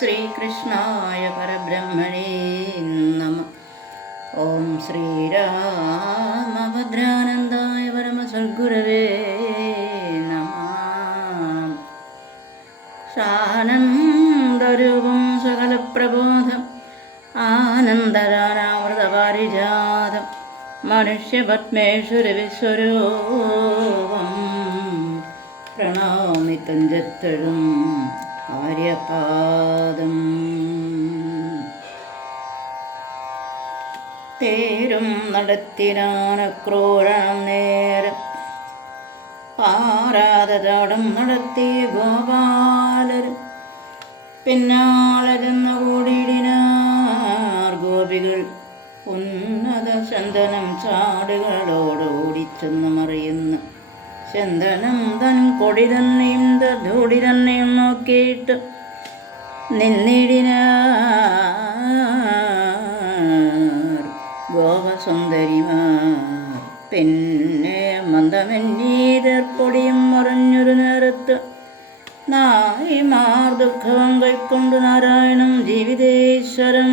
ശ്രീകൃഷ്ണായ പരബ്രഹ്മണേ നമഃ. ഓം ശ്രീരാമഭദ്രാനന്ദായ പരമസദ്ഗുരവേ നമഃ. സാനന്ദരൂപം സകലപ്രബോധം ആനന്ദരാനാമൃതപാരിജാതം മനുഷ്യപത്മേശ്വരവിശ്വരൂപം പ്രണാമി തുഞ്ചത്തൊഴും ആര്യപാദം. തേരും നടത്തിനാനക്രൂരണം നേരം പാരാതടം നടത്തിയ ഗോപാലരും പിന്നാലെ ചെന്നു കൂടിയിടിനാർ ഗോപികൾ. ഉന്നത ചന്ദനം ചാടുകളോടോടിച്ചെന്ന് മറിയുന്ന ചന്ദനം തൻ കൊടി തന്നെയും ധൂടി തന്നെയും നോക്കിയിട്ട് നിന്നിടിനാർ ഗോപസുന്ദരിമാർ. പിന്നെ മന്ദമെന്നീതർപ്പൊടിയും മറിഞ്ഞൊരു നേരത്ത് നായിമാർ ദുഃഖം കൈക്കൊണ്ട് നാരായണം ജീവിതേശ്വരം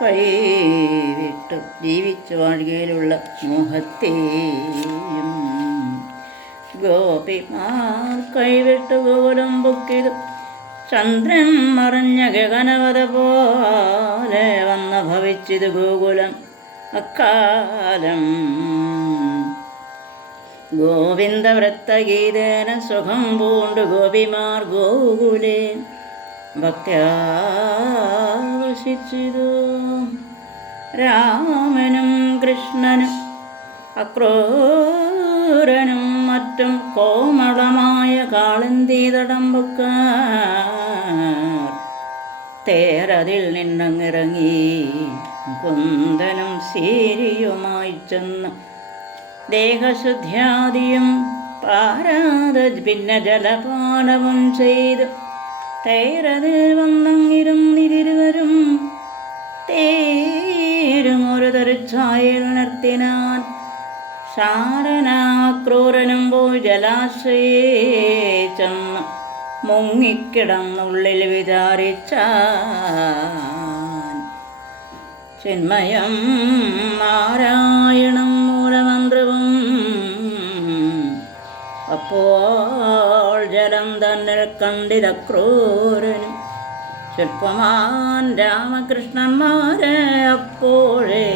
കൈവിട്ട് ജീവിച്ചു വാഴുകയിലുള്ള മോഹത്തെയും ഗോപിമാർ കൈവിട്ട് ഗോകുലം പൊക്കിയത് ചന്ദ്രൻ മറഞ്ഞ ഗഗനവത പോലെ വന്ന ഭവിച്ചത് ഗോകുലം അക്കാലം. ഗോവിന്ദവൃത്തഗീതേന സുഖം പൂണ്ടു ഗോപിമാർ ഗോകുലേ ഭക്ത്യാവശിച്ചിതു. രാമനും കൃഷ്ണനും അക്രൂരനും മറ്റും കോമളമായ കാളന്തീതടമ്പക്കാർ തേരതിൽ നിന്നങ്ങിറങ്ങി കുന്തനും സീരിയുമായി ചെന്ന് ദേഹശുദ്ധ്യാദിയും പാരാത പിന്നെ ജലപാനവും ചെയ്ത് തേരതിൽ വന്നങ്ങിരുന്നിരുവരും തേരും ഒരു തരുച്ചായയിൽ നിർത്തിനാൻ. ശാരനാക്രൂരനും പോയി ജലാശയേ ചെന്ന് മുങ്ങിക്കിടന്നുള്ളിൽ വിചാരിച്ചാൻ. ചിന്മയം നാരായണം മൂലമന്ത്രവും അപ്പോൾ ജലം തന്നിൽ കണ്ടിതക്രൂരനും ശില്പമാൻ രാമകൃഷ്ണന്മാരെ അപ്പോഴേ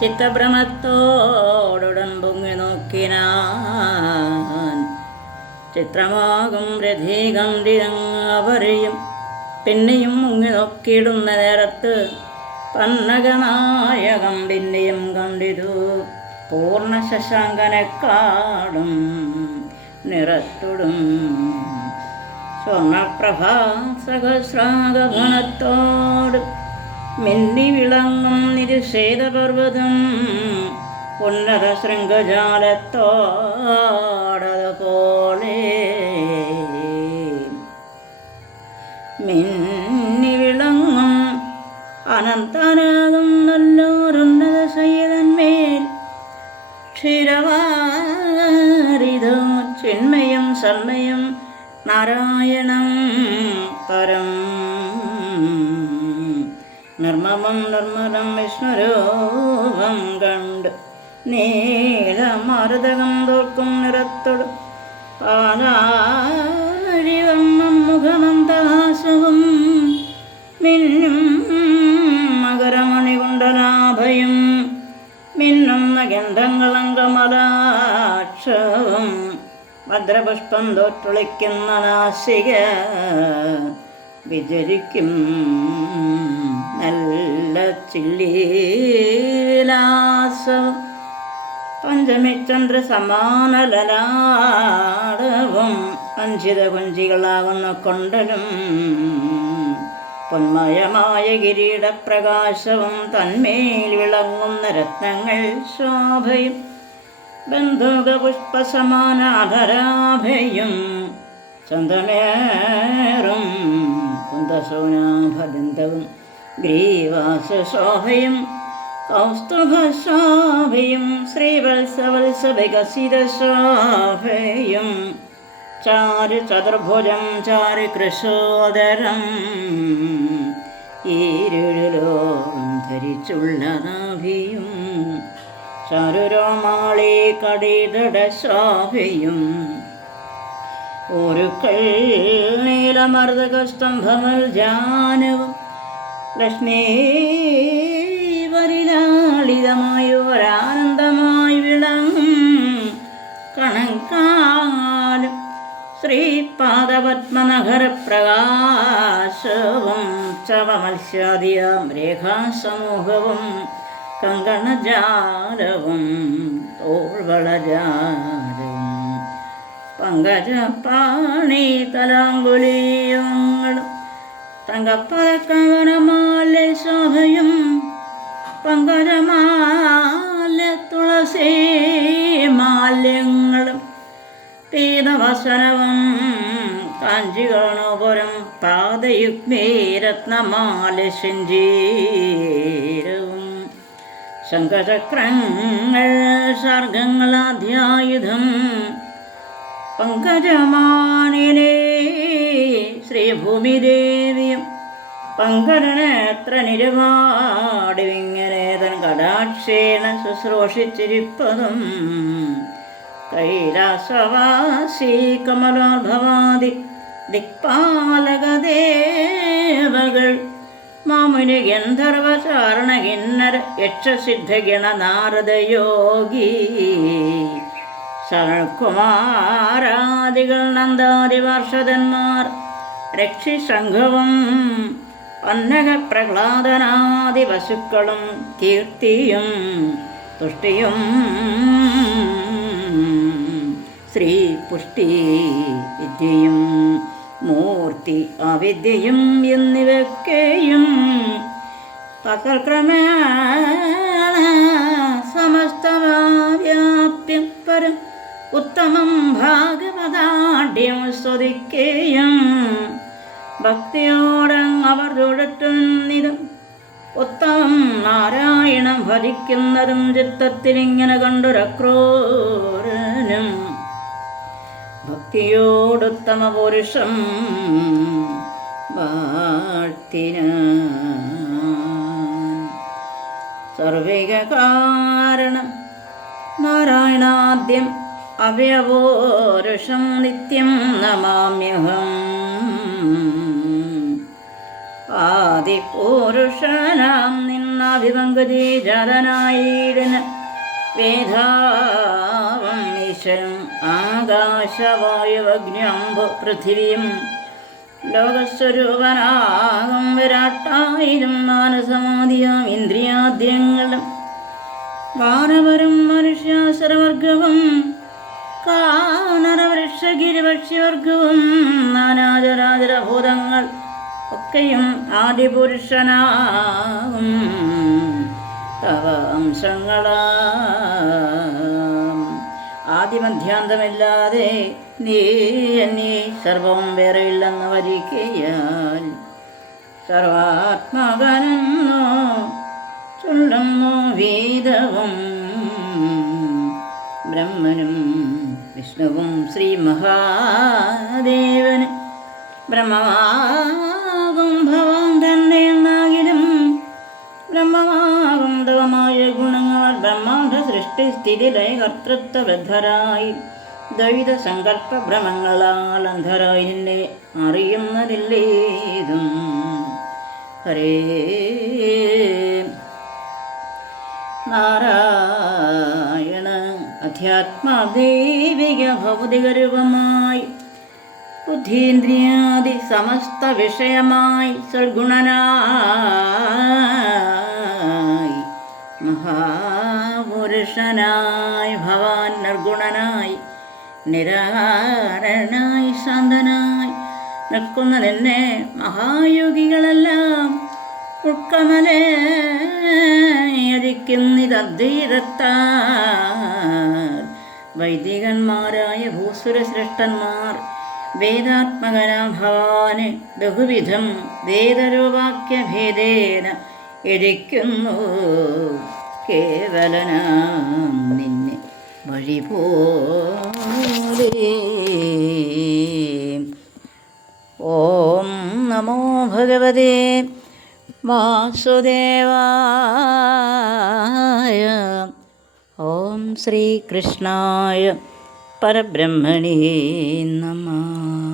ചിത്തഭ്രമത്തോടുടൻ പൊങ്ങി നോക്കിനാൻ. ചിത്രമാകും രഥി കണ്ടിരങ്ങവരെയും പിന്നെയും മുങ്ങി നോക്കിയിടുന്ന നേരത്ത് പന്നകനായകം പിന്നെയും കണ്ടിരു പൂർണ്ണ ശശാങ്കനെക്കാടും നിറത്തുടും സ്വർണപ്രഭാ സഹസ്രാഗഭണത്തോട് മിന്നി വിളങ്ങും നിരുഷേദപർവ്വതം ഉന്നത ശൃംഗജാലത്തോടതുപോലെ മിന്നി വിളങ്ങും അനന്തനാകും നല്ലോരുന്നത ശൈലന്മേൽ ക്ഷീരവാരിതോ ചിന്മയം സന്മയം നാരായണം പരം. നിർമ്മമം നിർമ്മലം വിഷ്ണുരൂപം കണ്ട് നീലമരുതകം തോൽക്കും നിറത്തോട് പാലാരിവമ്മം മുഖമന്തഹാസവും മിന്നും മകരമണികുണ്ടലാഭയും മിന്നുന്ന ഗന്ധങ്ങളങ്കമലാക്ഷവും ഭദ്രപുഷ്പം തോറ്റുളിക്കുന്ന നാസിക വിചരിക്കും നല്ല ചില്ലിലാസവും പഞ്ചമിചന്ദ്ര സമാനലലാടവും അഞ്ചിത കുഞ്ചികളാകുന്ന കൊണ്ടലും പൊന്മയമായ കിരീടപ്രകാശവും തന്മേൽ വിളങ്ങുന്ന രത്നങ്ങൾ ശോഭയും ബന്ധുകപുഷ്പസമാനാഭരാഭയും ചന്ദനേറും കുന്തസോനാഭദന്തവും ഗ്രീവാസശോഭയും കൗസ്തുഭശോഭയും ശ്രീവത്സവത്സവികസിതശോഭയും ചാരു ചതുർഭുജം ചാരു കൃശോദരം ഈരുലോകം ധരിച്ചുള്ള നാഭിയും ചാരുരോമാളി കടിതട ശോഭയും ഒരുക്കൾ നീലമർദ്ദകസ്തംഭമൽ ജാനവും ലക്ഷ്മീ പരിലാളിതമായി ഒരാനന്ദമായി വിളങ്ങും കണങ്കാലും ശ്രീപാദപത്മനഗരപ്രകാശവും ചവമത്സ്യാദിയാം രേഖാസമൂഹവും കങ്കണജാലവും തോൾവളജാലവും പങ്കജപാണി തലാങ്കുലീയങ്ങളും തങ്കപ്പറക്കവനമാല ശോഭയും പങ്കജമാല തുളസി മാല്യങ്ങളും പീതവസനവും കാഞ്ചികണോപുരം പാദയുഗ്മേ രത്നമാല ശഞ്ജീരവും ശംഖചക്രങ്ങൾ സർഗങ്ങളാധ്യായുധം പങ്കജമാനിനെ ശ്രീഭൂമിദേവിയും പങ്കജനേത്ര നിരുപാടിവിങ്ങനെ തൻ കടാക്ഷേണ ശുശ്രൂഷിച്ചിരിപ്പതും കൈലാസവാസി കമലോദ്ഭവാദി ദിക്പാലകദേവകൾ മാമുനി ഗന്ധർവചാരണ കിന്നര യക്ഷസിദ്ധഗണ നാരദയോഗി സനൽകുമാരാദികൾ നന്ദാദിവർഷദന്മാർ രക്ഷിസംഘവും പന്നക പ്രഹ്ലാദനാദി വസുക്കളും കീർത്തിയും തുഷ്ടിയും ശ്രീ പുഷ്ടി വിദ്യയും മൂർത്തി അവിദ്യയും എന്നിവയൊക്കെയും പകൽക്രമേണ സമസ്തവ്യാപ്യം പരം ഉത്തമം ഭാഗവതാഢ്യം സ്തുതിക്കുകയും ഭക്തിയോടങ്ങവർ തൊഴുത്തുന്നിതും ഉത്തമം നാരായണം ഭജിക്കുന്നതും ചിത്തത്തിലിങ്ങനെ കണ്ടൊരക്രൂരനും ഭക്തിയോടുത്തമ പുരുഷം വാഴ്ത്തിന സർവിക കാരണം നാരായണാദ്യം അവയവോരുഷം നിത്യം നമാമ്യഹം ആദിപുരുഷനാം നിന്നാഭിപങ്കജീ ജാതനായിടന് വേദാവം ഈശ്വരം ആകാശവായുവഗ്ന്യംബു പൃഥിവിയും ലോകസ്വരൂപനാകം വിരാട്ടായിരം മാനസമാധിയാം ഇന്ദ്രിയാദ്യങ്ങളും വാനവരും മനുഷ്യാസുരവർഗവും കാനരവൃക്ഷഗിരിപക്ഷിവർഗവും നാനാചരാചരഭൂതങ്ങൾ ഒക്കെയും ആദിപുരുഷനാകും തവ അംശങ്ങളാം ആദിമധ്യാന്തമില്ലാതെ നീ എന്നീ സർവവും വേറെയില്ലെന്ന് വരിക്കയാൽ സർവാത്മകനെന്നോ ചൊല്ലുന്നു വേദവും ബ്രഹ്മനും വിഷ്ണുവും ശ്രീ മഹാദേവന് ബ്രഹ്മമാകും ഭവം തന്നെ എന്നാകിലും ബ്രഹ്മമാകും ദവമായ ഗുണങ്ങൾ ബ്രഹ്മാണ്ഡ സൃഷ്ടി സ്ഥിതി ലയകർത്തൃത്വബദ്ധരായി ദ്വൈത സങ്കല്പ ഭ്രമങ്ങളാൽ അന്ധരായി നിന്നെ അറിയുന്നതില്ലേതും ഹരേ നാരായണ അധ്യാത്മദൈവിക ഭൗതികരൂപമായി ബുദ്ധീന്ദ്രിയാദി സമസ്ത വിഷയമായി സൽഗുണനായി മഹാപുരുഷനായി ഭവാൻ നിർഗുണനായി നിരാകാരനായി ശാന്തനായി നിൽക്കുന്ന നിന്നെ മഹായോഗികളെല്ലാം ഉൾക്കമലയതിക്കുന്നിതദ്വൈതത്താൽ വൈദികന്മാരായ ഭൂസുരശ്രേഷ്ഠന്മാർ വേദാത്മകനാം ഭവാന് ബഹുവിധം വേദരൂപാക്യഭേദേന യജിക്കുന്നു കേവലനാം നിന്നെ വഴി പോലെ ഭഗവതേ വാസുദേവായ. ഓം ശ്രീകൃഷ്ണായ പരബ്രഹ്മണേ നമഃ.